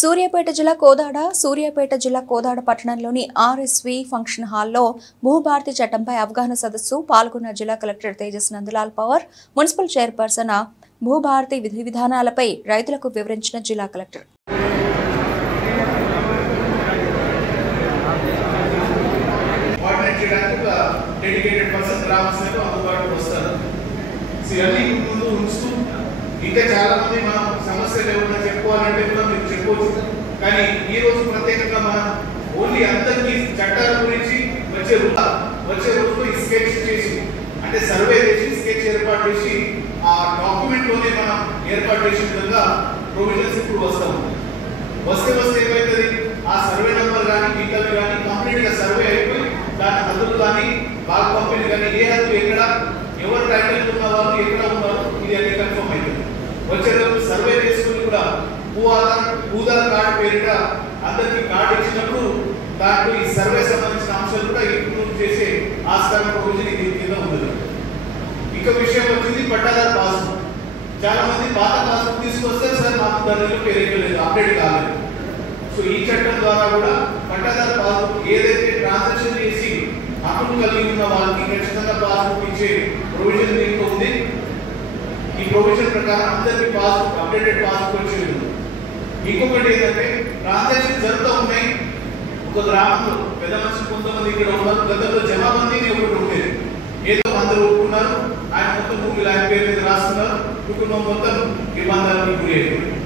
సూర్యాపేట జిల్లా కోదాడ పట్టణంలోని RSV function హాల్లో భూభారతి చట్టంపై అవగాహన సదస్సు పాల్గొన్న జిల్లా collector Tejas Nandlal Pawar, municipal chairperson Bhubharati విధి విధానాలపై రైతులకు వివరించిన జిల్లా కలెక్టర్. ఇంకా చాలా మంది మనం సమస్యలు ఏమన్నా చెప్పుకోవాలంటే కూడా మీరు చెప్పవచ్చు. కానీ ఈ రోజు ప్రత్యేకంగా మనం ఓన్లీ అందరికీ చట్టాల గురించి వచ్చే రోజులో ఈ స్కెచ్ చేసి, అంటే సర్వే చేసి స్కెచ్ ఏర్పాటు చేసి ఆ డాక్యుమెంట్ లోనే మనం ఏర్పాటు చేసిన విధంగా ప్రొవిజన్స్ ఇప్పుడు వస్తే ఏమైతుంది, ఆ సర్వే నెంబర్ కానీ మిగతావి కానీ కంప్లీట్ గా సర్వే అయిపోయి దాని హద్దులు కానీ బాగా పంపిణీ కానీ ఏ హద్దు ఎక్కడ ఎవరు టైటిల్ ఉన్న వాళ్ళు ఎక్కడ ఉన్నారు ఇది అన్ని కన్ఫర్మ్ అవుతుంది. వచ్చే రోజు సర్వే చేసుకుని కూడా భూధార్ కార్డు పేరిట అందరికి కార్డు ఇచ్చినప్పుడు దాంట్లో ఈ సర్వే సంబంధించిన అంశాలు కూడా ఇంప్రూవ్ చేసే ఆస్కారం ప్రొవిజన్ దీని కింద ఉంది. ఇంకో విషయం వచ్చింది పట్టాదారు పాస్బుక్. చాలా మంది పాత పాస్బుక్ తీసుకొస్తే సార్ మాకు దానిలో పేరు అప్డేట్ కాలేదు. సో ఈ చట్టం ద్వారా కూడా పట్టాదారు పాస్బుక్ ఏదైతే ట్రాన్సాక్షన్ చేసి హక్కులు కలిగి ఉన్న వాళ్ళకి ఖచ్చితంగా పాస్బుక్ ఇచ్చే ప్రొవిజన్ దీంట్లో ఉంది. ఈ ప్రొవిజన్ ప్రకారం అందరికి పాస్బుక్ అప్డేటెడ్ పాస్బుక్ వచ్చేది. ఇంకొకటి ఏంటంటే ట్రాన్సాక్షన్ జరుగుతూ ఉన్నాయి. ఒక గ్రామంలో పెద్ద మనుషులు కొంతమంది ఇక్కడ ఉన్నారు. గతంలో జమాబందీ ఒకటి ఉండేది. ఏదో అందరూ ఒప్పుకున్నారు, ఆయన మొత్తం భూమి ఆయన పేరు మీద రాస్తున్నారు, కుటుంబం మొత్తం నిబంధనలకు గురి అయిపోయింది.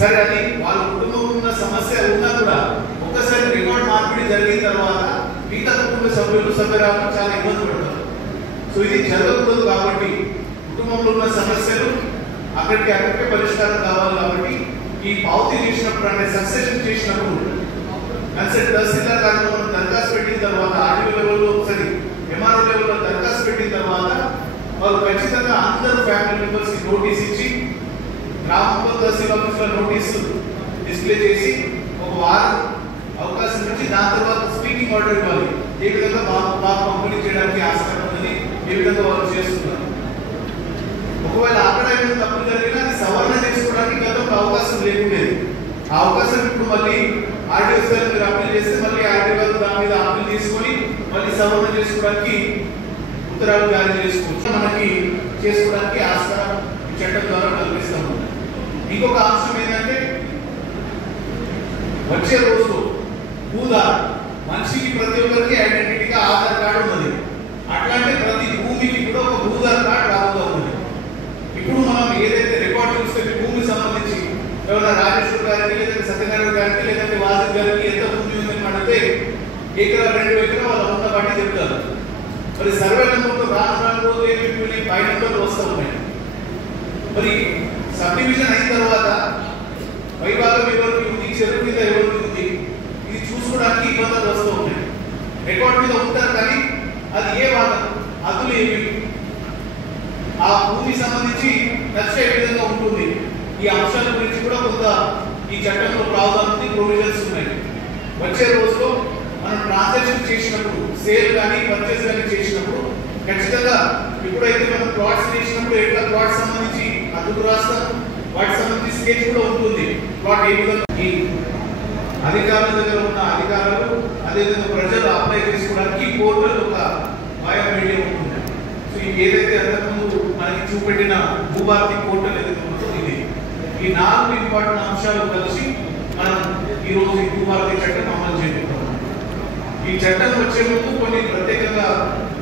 సరే, అది వాళ్ళ కుటుంబం ఉన్న సమస్య ఉన్నా కూడా ఒక్కసారి రికార్డ్ మార్పిడి జరిగిన తర్వాత మిగతా కుటుంబ సభ్యురాలు చాలా ఇబ్బంది పడతారు. సో ఇది జరగకూడదు కాబట్టి కుటుంబంలో ఉన్న సమస్యలు అక్కడికే పరిష్కారం కావాలి కాబట్టి ఈ పావతి చేసినప్పుడు, అంటే సక్సెషన్ చేసినప్పుడు కన్సల్ట్ తహసీల్దార్ గారిలో దరఖాస్తు పెట్టిన తర్వాత ఆర్డీఓ లెవెల్లో ఒకసారి ఎంఆర్ఓ లెవెల్లో దరఖాస్తు పెట్టిన తర్వాత వాళ్ళు ఖచ్చితంగా అందరూ ఫ్యామిలీ మెంబర్స్ కి నోటీస్ ఇచ్చి గ్రామంలో తహసీల్ ఆఫీసులో నోటీసు డిస్ప్లే చేసి ఒక వారం అవకాశం నుంచి దాని తర్వాత స్పీకింగ్ ఆర్డర్ ఇవ్వాలి. ఏ విధంగా బాగా పంపిణీ చేయడానికి ఆస్కారం ఉందని ఏ విధంగా వాళ్ళు చేస్తున్నారు. ఒకవేళ అక్కడ ఏమైనా తప్పు జరిగినా అది సవరణ చేసుకోవడానికి గతంలో అవకాశం లేకుండేది. ఆ అవకాశం ఇప్పుడు మళ్ళీ ఆర్డీఓ గారు మీరు అప్పీల్ చేస్తే మళ్ళీ ఆర్డీఓ గారు దాని మీద అప్పీల్ తీసుకొని మళ్ళీ సవరణ చేసుకోవడానికి ఉత్తర్వులు జారీ చేసుకోవడానికి ఆస్కారం ఈ చట్టం ద్వారా కల్పిస్తాము. ఇంకొక అంశం ఏంటంటే వచ్చే రోజు భూధార్ మనిషికి ప్రతి ఒక్కరికి ఐడెంటిటీగా ఆధార్ కార్డు ఉన్నది. అట్లాంటి ప్రతి భూమికి కూడా ఒక భూధార్ కార్డు రాబోతూ ఉంది. ఇప్పుడు మనం ఏదైతే రికార్డు చూస్తే భూమికి సంబంధించి ఎవరైనా రాజేశ్వర్ గారికి, లేదంటే సత్యనారాయణ గారికి, లేదంటే వాసు గారికి ఎంత భూమి ఉందని అడిగితే ఎకరా 2 ఎకరా వాళ్ళ ఉన్న బట్టి చెప్తారు. మరి సర్వే నెంబర్లో రాను రోజు ఏమి పై నెంబర్లు వస్తూ ఉన్నాయి. మరి సబ్ డివిజన్ అయిన తర్వాత వైభాగం ఎవరికి ఉంది, చెరువు మీద ఎవరికి ఉంది, ఇది చూసుకోవడానికి ఇబ్బందులు వస్తూ ఉన్నాయి. రికార్డు మీద ఉంటారు కానీ అది ఏ భాగం, అదులు ఏమి, ఆ భూమికి సంబంధించి నచ్చే విధంగా ఉంటుంది. ఈ అంశాల గురించి కూడా కొంత ఈ చట్టంలో ప్రావధానం ప్రొవిజన్స్ ఉన్నాయి. వచ్చే రోజులో మనం ట్రాన్సాక్షన్ చేసినప్పుడు, సేల్ కానీ పర్చేస్ కానీ చేసినప్పుడు ఖచ్చితంగా ఇప్పుడైతే మనం ప్లాట్స్ చేసినప్పుడు ఎట్లా ప్లాట్ సంబంధించి అదుపు రాస్తాం, వాటికి సంబంధించి స్కెచ్ కూడా ఉంటుంది. ప్లాట్ ఏ విధంగా ఈ అధికారుల దగ్గర ఉన్న అధికారులు, అదేవిధంగా ప్రజలు అప్లై చేసుకోవడానికి పోర్టల్ ఒక బయో మీడియం ఉంటుంది. సో ఏదైతే అంతకుముందు మనకి చూపెట్టిన భూభారతి పోర్టల్ ఏదైతే ఉందో ఇది, ఈ 4 ఇంపార్టెంట్ అంశాలు కలిసి మనం ఈ రోజు ఈ భూభారతి చట్టం అమలు చేయబోతున్నాం. ఈ చట్టం వచ్చే ముందు కొన్ని ప్రత్యేకంగా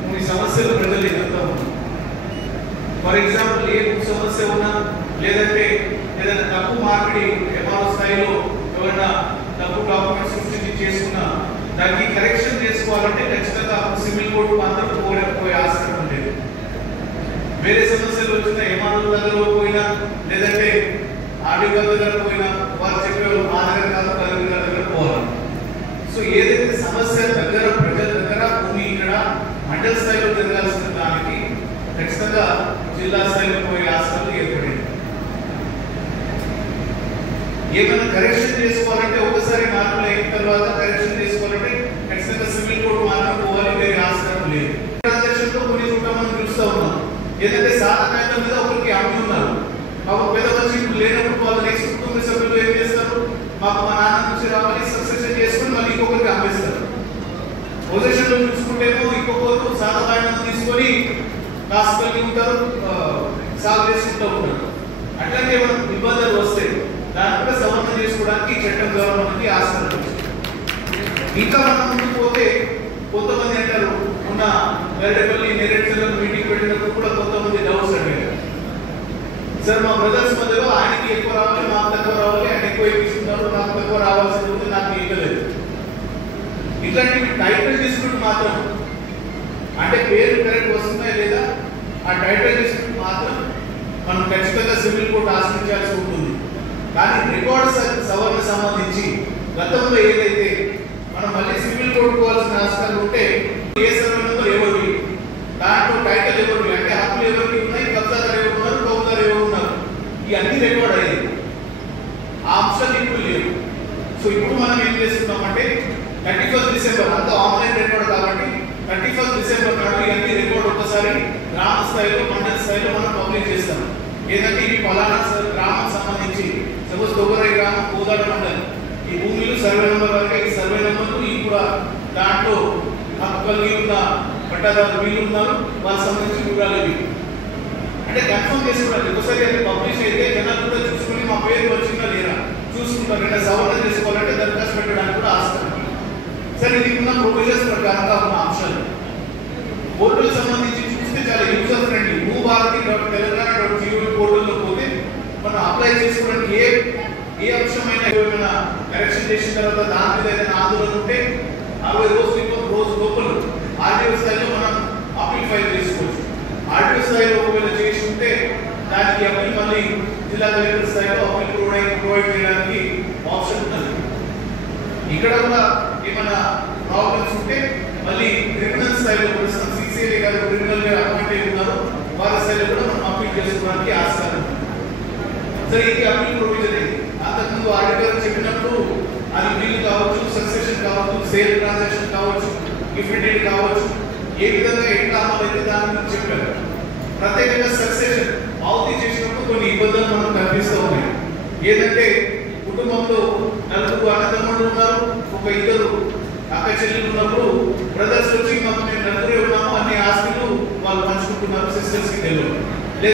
కొన్ని సమస్యలు ప్రజలు ఎదుర్కొంటూ ఉన్నారు. ఫర్ ఎగ్జాంపుల్, ఏ భూ సమస్య ఉన్నా లేదంటే ఏదైనా తప్పు మార్పిడి ఎంఆర్ఓ స్థాయిలో ఎవరైనా తప్పు డాక్యుమెంట్స్ సృష్టించి చేసుకున్నా దానికి కరెక్షన్ చేసుకోవాలంటే ఖచ్చితంగా సివిల్ కోర్టు అందరూ పోయే ఆస్కారం ఉండేది. వేరే సమస్యలు వచ్చిన ఎంఆర్ఓ దగ్గర పోయినా లేదంటే ఆర్డీఓ దగ్గర పోయినా వారు చెప్పేవాళ్ళు మా దగ్గర కాదు కలెక్టర్ గారి దగ్గర పోవాలి. సో ఏదైతే సమస్య దగ్గర ప్రజల దగ్గర భూమి ఇక్కడ మండల స్థాయిలో జరగాల్సిన దానికి ఖచ్చితంగా జిల్లా స్థాయిలో పోయే ఆస్కారం ఏర్పడింది. ఏమైనా కరెక్షన్ చేసుకోవాలంటే ఒకసారి మార్పులు అయిన తర్వాత కరెక్షన్ చేసుకోవాలంటే ఖచ్చితంగా సివిల్ కోర్టు మార్గం పోవాలి, వేరే ఆస్కారం లేదు. ట్రాన్సాక్షన్ లో కొన్ని చోట్ల మనం చూస్తూ ఉన్నాం. ఏదైతే సాధారణ మీద ఒకరికి అమ్మి ఉన్నారు, పెద్ద మనిషి లేనప్పుడు వాళ్ళ నెక్స్ట్ కుటుంబ సభ్యులు మాకు మా నాన్న నుంచి రావాలి సక్సెషన్ చేసుకుని మళ్ళీ ఇంకొకరికి అమ్మేస్తారు. పొజిషన్ లో చూసుకుంటేమో ఇంకొకరు సాధారణ తీసుకొని కాసు కలిగి ఉంటారు, సాగు చేసుకుంటూ ఉంటారు. అట్లాంటి ఏమైనా ఇబ్బందులు వస్తే దాన్ని కూడా సవరణ చేసుకోవడానికి ఈ చట్టం ద్వారా మనకి ఆస్కారం. ఇంకా మనం ముందుకు పోతే కొంతమంది అంటారు, ఉన్న వెల్లడపల్లి నేరేడుచర్ల మీటింగ్ పెట్టినప్పుడు కూడా కొంతమంది డౌట్స్ అడిగారు. సార్ మా బ్రదర్స్ మధ్యలో ఆయనకి ఎక్కువ రావాలి, మాకు తక్కువ రావాలి, ఆయన ఎక్కువ ఇస్తున్నారు, నాకు తక్కువ రావాల్సింది ఉంది, నాకు ఇవ్వలేదు. ఇట్లాంటివి టైటిల్ డిస్ప్యూట్ మాత్రం అంటే పేరు కరెక్ట్ వస్తున్నాయి లేదా ఆ టైటిల్ డిస్ప్యూట్ మాత్రం మనం ఖచ్చితంగా సివిల్ కోర్టు ఆశ్రయించాల్సి ఉంటుంది. కానీ రికార్డ్ సవరణ సంబంధించి గతంలో ఏదైతే మనం మళ్ళీ సివిల్ కోర్టు పోవాల్సిన ఆస్కారం ఉంటే ఏ సర్వే నెంబర్ ఎవరివి, దాంట్లో టైటిల్ ఎవరివి, అంటే హక్కులు ఎవరికి ఉన్నాయి, కబ్జాదారు ఎవరు ఉన్నారు, కౌలుదారు ఎవరు ఉన్నారు, ఈ అన్ని రికార్డ్ అయ్యేది. ఆ అంశాలు ఇప్పుడు లేవు. సో ఇప్పుడు మనం ఏం చేస్తున్నామంటే 31 డిసెంబర్ అంతా ఆన్లైన్ రికార్డ్ కాబట్టి 31 డిసెంబర్ నాడు ఇవన్నీ రికార్డ్ ఒక్కసారి గ్రామ స్థాయిలో మండల స్థాయిలో మనం పబ్లిష్ చేస్తాం. ఏదంటే ఇవి పలానా గ్రామం సంబంధించి సపోజ్ దొగరై గ్రామం కోదాడ మండలం ఈ భూమిలో సర్వే నెంబర్ వరకు ఈ సర్వే నెంబర్లు ఈ కూడా దాంట్లో హక్కు కలిగి ఉన్న పట్టాదారు వీళ్ళు ఉన్నారు, వాళ్ళకి సంబంధించి వివరాలు ఇవి అంటే కన్ఫర్మ్ చేసుకోవడానికి. ఒకసారి అది పబ్లిష్ అయితే జనాలు కూడా చూసుకుని మా పేరు వచ్చిందా లేదా చూసుకుంటారు. అంటే సవరణ చేసుకోవాలంటే దరఖాస్తు పెట్టడానికి కూడా ఆస్కారం. సరే ఇది ఉన్న ప్రొవిజన్స్ ప్రకారంగా ఉన్న అంశాలు పోర్టల్ సంబంధించి చూస్తే చాలా యూజర్ ఫ్రెండ్లీ. భూభారతి.తెలంగాణ.gov పోర్టల్లో పోతే మనం అప్లై చేసుకోవడానికి ఏ అంశమైన ఏమైనా కరెక్షన్ చేసిన తర్వాత దాని మీద ఏదైనా ఆందోళన ఉంటే 60 రోజు లోపల ఆర్టీఓ స్థాయిలో మనం అప్పీల్ ఫైల్ చేసుకోవచ్చు. ఆర్టీఓ స్థాయిలో ఒకవేళ చేసి ఉంటే దానికి అప్పీల్ మళ్ళీ జిల్లా కలెక్టర్ స్థాయిలో అప్పీల్ ప్రొవైడ్ చేయడానికి ఆప్షన్ ఉన్నది. ఇక్కడ కూడా ఏమైనా ప్రాబ్లమ్స్ ఉంటే మళ్ళీ క్రిమినల్ స్థాయిలో ప్రస్తుతం సిసిఐ గారు క్రిమినల్ గా అపాయింట్ అయి ఉన్నారు, వాళ్ళ స్థాయిలో కూడా మనం అప్పీల్ చేసుకోవడానికి ఆస్కారం. సరే ఇది అప్పీల్ ప్రొవిజన్ అయింది. అంతకుముందు ఆడిటర్ చెప్పినప్పుడు అది బిల్ కావచ్చు, సక్సెషన్ కావచ్చు, సేల్ ట్రాన్సాక్షన్ కావచ్చు, గిఫ్ట్ డీడ్ కావచ్చు, ఏ విధంగా ఎట్లా అమలు అయితే దాని గురించి చెప్పారు. ప్రత్యేకంగా సక్సెషన్ ఆవుతి చేసినప్పుడు కొన్ని ఇబ్బందులు మనం కనిపిస్తూ ఉన్నాయి. ఏదంటే కుటుంబంలో 4 అన్నదమ్ములు ఉన్నారు, ఒక 2 అక్క చెల్లెలు ఉన్నప్పుడు బ్రదర్స్ వచ్చి మాకు మేము 4 ఉన్నాము అన్ని ఆస్తులు వాళ్ళు పంచుకుంటున్నారు, సిస్టర్స్ కి తెలియదు.